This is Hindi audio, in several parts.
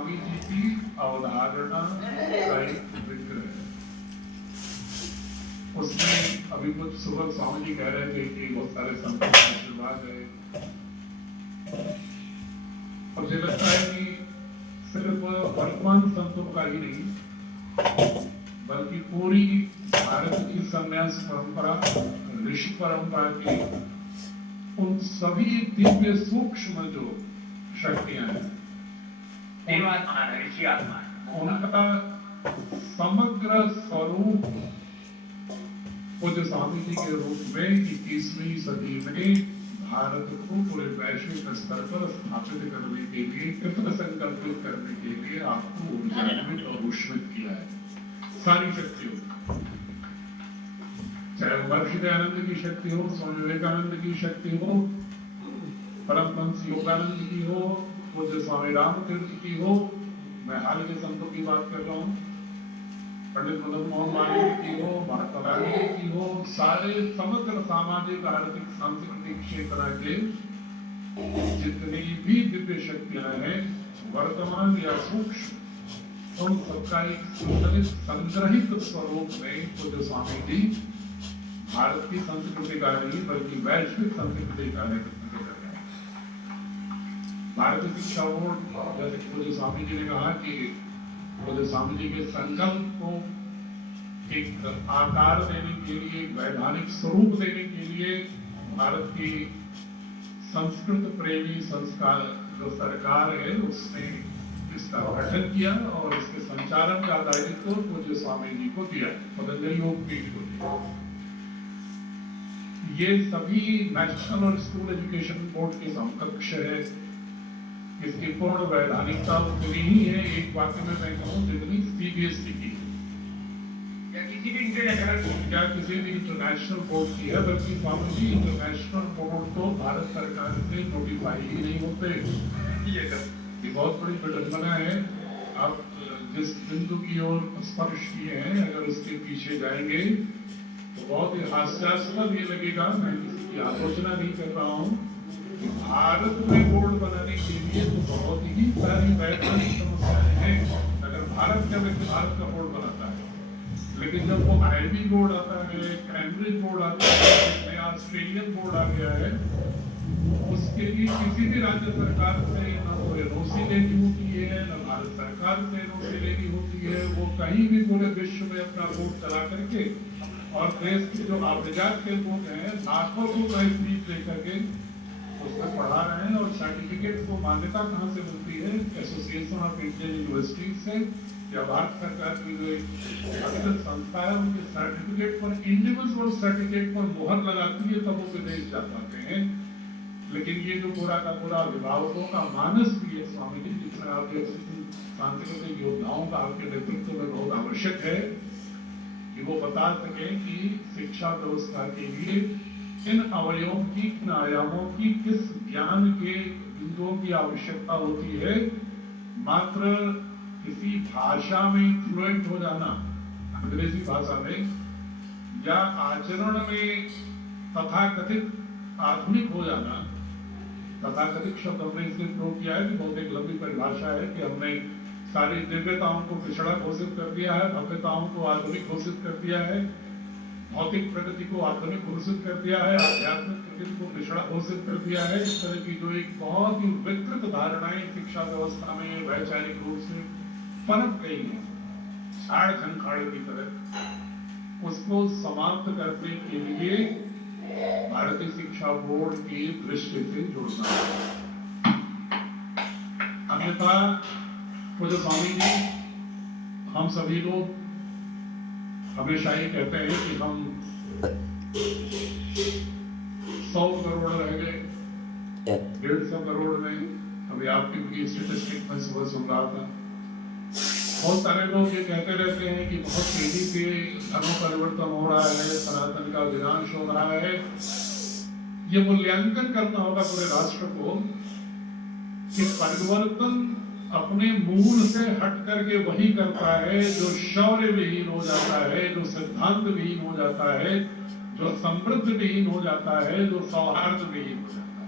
स्वामी जी की अवधारणा का एक विग्रह है। उसमें अभी कुछ सुबह स्वामी जी कह रहे थे कि बहुत सारे संतों का आशीर्वाद है। और मुझे लगता है कि सिर्फ वर्तमान संतों का ही नहीं बल्कि पूरी भारत की संन्यास परंपरा, ऋषि परंपरा की उन सभी दिव्य सूक्ष्म जो शक्तियां हैं, ऋषि आत्मा, उनका समग्र स्वरूप पूज्य स्वामी जी के रूप में 21वीं सदी में भारत को पूरे वैश्विक स्तर पर स्थापित करने के लिए, कृत संकल्पित करने के लिए आपको ऊर्जान्वित और उष्मित किया है। सारी शक्तियों, चाहे महर्षि दयानंद की शक्ति हो, स्वामी विवेकानंद की शक्ति हो, परमहंस योगानंद की हो, पूज्य स्वामी रामतीर्थ की हो, मैं हाल के संतों की बात कर रहा हूँ, पंडित मदन मोहन मालवीय की हो, महात्मा गांधी की हो, सारे समग्र सामाजिक, आर्थिक, सांस्कृतिक क्षेत्र के जितनी भी दिव्य शक्तियां हैं, वर्तमान या सूक्ष्म, उन सबका एक संकलित संग्रहित स्वरूप में पूज्य स्वामी जी भारत की संस्कृति का नहीं बल्कि वैश्विक संस्कृति का नेतृत्व कर रहे हैं। भारतीय शिक्षा बोर्ड, जैसे पूज्य स्वामी जी ने कहा कि पूज्य स्वामी जी के संकल्प को एक आकार देने के लिए, वैधानिक स्वरूप देने के लिए भारत की संस्कृत प्रेमी संस्कार जो सरकार है उसने इसका गठन किया और इसके संचालन का दायित्व पूज्य स्वामी जी को दिया, पतंजलि योगपीठ को दिया। ये सभी नेशनल स्कूल एजुकेशन बोर्ड के समकक्ष है। इसकी पूर्ण वैधानिकता उतनी ही है, एक वाक्य में मैं कहूँ, जितनी सीबीएसई की या किसी भी इंटरनेशनल बोर्ड की है, बल्कि स्वामी जी इंटरनेशनल बोर्ड तो भारत सरकार से नोटिफाई ही नहीं होते। ये बहुत बड़ी विडंबना है। आप जिस बिंदु की ओर स्पर्श किए हैं, अगर उसके पीछे जाएंगे तो बहुत ही हास्यास्पद ये लगेगा। मैं किसी की आलोचना नहीं कर रहा हूँ। भारत में बोर्ड बनाने के लिए तो बहुत ही सारी वैधानिक समस्याएं हैं। अगर भारत का व्यक्ति भारत का बोर्ड बनाता है, लेकिन जब वो आईबी बोर्ड आता है, कैम्ब्रिज बोर्ड आता है, नया ऑस्ट्रेलियन बोर्ड आ गया है, उसके लिए किसी भी राज्य सरकार से न तो एनओसी लेनी होती है, न भारत सरकार से एनओसी लेनी होती है। वो कहीं भी पूरे विश्व में अपना बोर्ड चला करके और देश के जो अभिजात के लोग हैं, लाखों रुपए फीस लेकर के उसमें पढ़ा रहे हैं। और सर्टिफिकेट को मान्यता कहाँ से मिलती है? एसोसिएशन ऑफ इंडियन यूनिवर्सिटीज से या भारत सरकार की जो एक संस्था है, उनके सर्टिफिकेट पर, इंडिविजुअल सर्टिफिकेट पर मुहर लगाती है, तब वो विदेश जा पाते हैं। लेकिन ये जो पूरा का पूरा अभिभावकों का मानस भी है स्वामी जी, जिसमें आपके सांस्कृतिक योद्धाओं का आपके नेतृत्व में बहुत आवश्यक है कि वो बता सके कि शिक्षा व्यवस्था के लिए इन अवयवों की, इन आयामों की, किस ज्ञान के बिंदुओं की आवश्यकता होती है। मात्र किसी भाषा में फ्लुएंट हो जाना, अंग्रेजी भाषा में, या आचरण में तथाकथित आधुनिक हो जाना। तथाकथित शब्द हमने इसलिए प्रयोग किया है कि बहुत एक लंबी परिभाषा है कि हमने सारी दिव्यताओं को पिछड़ा घोषित कर दिया है, भव्यताओं को आधुनिक घोषित कर दिया है, भौतिक प्रगति को आधुनिक घोषित कर दिया है, आध्यात्मिक प्रगति को पिछड़ा घोषित कर दिया है। इस तरह की जो एक बहुत ही विकृत धारणाएं शिक्षा व्यवस्था में वैचारिक रूप से पनप गई है, छाड़ झंखाड़ की तरह, उसको समाप्त करने के लिए भारतीय शिक्षा बोर्ड की दृष्टि से जुड़ना है। अन्यथा पूज्य स्वामी जी, हम सभी लोग हमेशा ही कहते हैं कि हम 100 करोड़ रह गए, 150 करोड़ में। अभी आपकी स्टेटिस्टिक में सुबह सुन रहा था, बहुत सारे लोग ये कहते रहते हैं कि बहुत तेजी से धर्म परिवर्तन हो रहा है, सनातन का विनाश हो रहा है। ये मूल्यांकन करना होगा पूरे राष्ट्र को कि परिवर्तन अपने मूल से हट करके वही करता है जो शौर्य विहीन हो जाता है, जो सिद्धांत विहीन हो जाता है, जो समृद्ध विहीन हो जाता है, जो सौहार्द विहीन हो जाता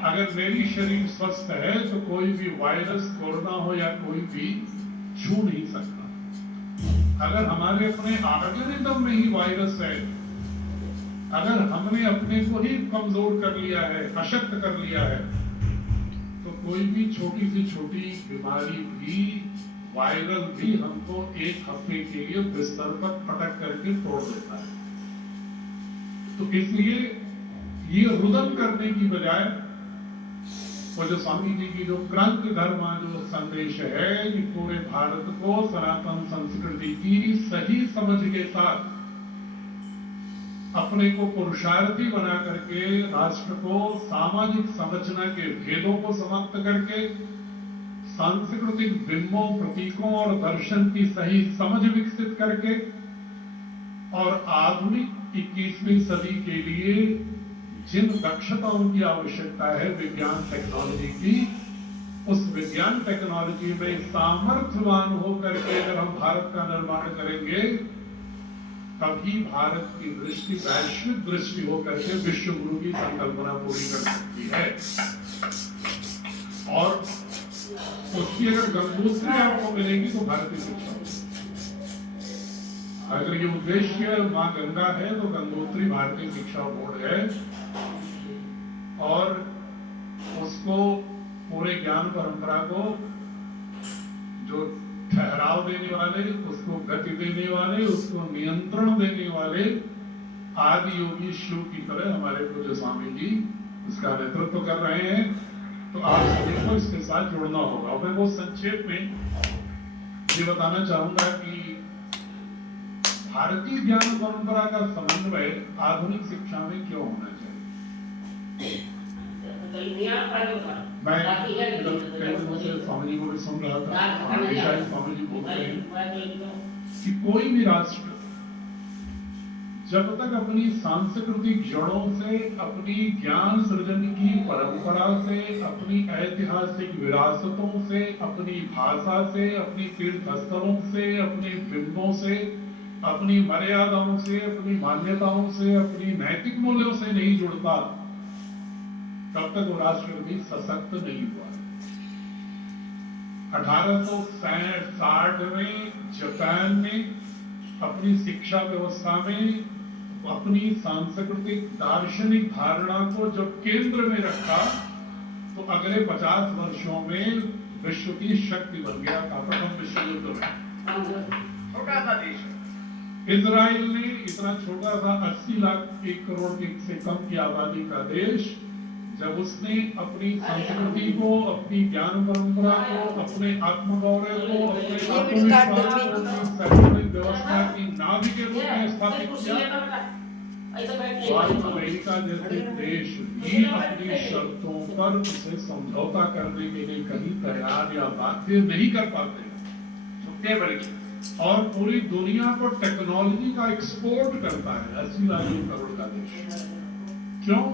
है। अगर मेरी शरीर स्वस्थ है तो कोई भी वायरस, कोरोना हो या कोई भी छू नहीं सकता। अगर हमारे अपने ऑर्गेनिज्म में ही वायरस है, अगर हमने अपने को ही कमजोर कर लिया है, अशक्त कर लिया है, तो कोई भी छोटी से छोटी बीमारी भी, वायरल भी हमको एक हफ्ते के लिए बिस्तर पर पटक करके तोड़ देता है। तो इसलिए ये रुदन करने की बजाय वो जो स्वामी जी की जो क्रांति धर्म जो संदेश है, कि पूरे भारत को सनातन संस्कृति की सही समझ के साथ अपने को पुरुषार्थी बना करके, राष्ट्र को सामाजिक संरचना के भेदों को समाप्त करके, सांस्कृतिक बिंबों, प्रतीकों और दर्शन की सही समझ विकसित करके और आधुनिक 21वीं सदी के लिए जिन दक्षताओं की आवश्यकता है विज्ञान टेक्नोलॉजी की, उस विज्ञान टेक्नोलॉजी में सामर्थ्यवान होकर के अगर हम भारत का निर्माण करेंगे, तभी भारत की दृष्टि वैश्विक दृष्टि होकर के विश्व गुरु की संकल्पना पूरी कर सकती है। और उसकी अगर गंगोत्री आपको मिलेगी तो भारतीय शिक्षा। अगर ये उद्देश्य मां गंगा है तो गंगोत्री भारतीय शिक्षा बोर्ड है, और उसको पूरे ज्ञान परंपरा को जो ठहराव देने वाले, उसको गति देने वाले, उसको नियंत्रण देने वाले आदि योगी शिव की तरह हमारे पूज्य स्वामी जी इसका नेतृत्व कर रहे हैं। तो आप सभी को इसके साथ जुड़ना होगा। और मैं बहुत संक्षेप में ये बताना चाहूंगा कि भारतीय ज्ञान परंपरा का समन्वय आधुनिक शिक्षा में क्यों होना चाहिए। मैं स्वामी जी को भी सुन रहा था, हमेशा ही स्वामी जी बोलते हैं कि कोई भी राष्ट्र जब तक अपनी सांस्कृतिक जड़ों से, अपनी ज्ञान सृजन की परंपरा से, अपनी ऐतिहासिक विरासतों से, अपनी भाषा से, अपनी तीर्थस्थलों से, अपने बिंबों से, अपनी मर्यादाओं से, अपनी मान्यताओं से, अपनी नैतिक मूल्यों से नहीं जुड़ता, तब तक वो राष्ट्र भी सशक्त नहीं हुआ। 1860 में जापान ने अपनी शिक्षा व्यवस्था में अपनी सांस्कृतिक दार्शनिक धारणा को जब केंद्र में रखा, तो अगले 50 वर्षों में विश्व की शक्ति बन गया था। प्रथम विश्व युद्ध में छोटा सा देश इजराइल ने, इतना छोटा सा 80 लाख 1 करोड़ से कम की आबादी का देश, जब उसने अपनी संस्कृति को, अपनी ज्ञान परंपरा को, अपने आत्मगौरव को, अपने आत्मविश्वास को, अपनी शैक्षणिक व्यवस्था की नाभि के रूप में स्थापित किया, अमेरिका जैसे देश भी अपनी शर्तों पर उसे समझौता करने के लिए कहीं तैयार या बाध्य नहीं कर पाते हैं। और पूरी दुनिया को टेक्नोलॉजी का एक्सपोर्ट करता है 80 लाख करोड़ का देश। क्यों?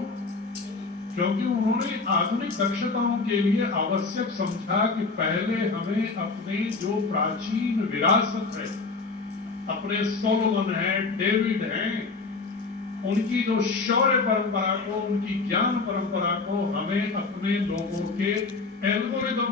क्योंकि उन्होंने आधुनिक दक्षताओं के लिए आवश्यक समझा कि पहले हमें अपने जो प्राचीन विरासत है, अपने सोलोमन है, डेविड है, उनकी जो शौर्य परंपरा को, उनकी ज्ञान परंपरा को हमें अपने लोगों के एल्गोरिदम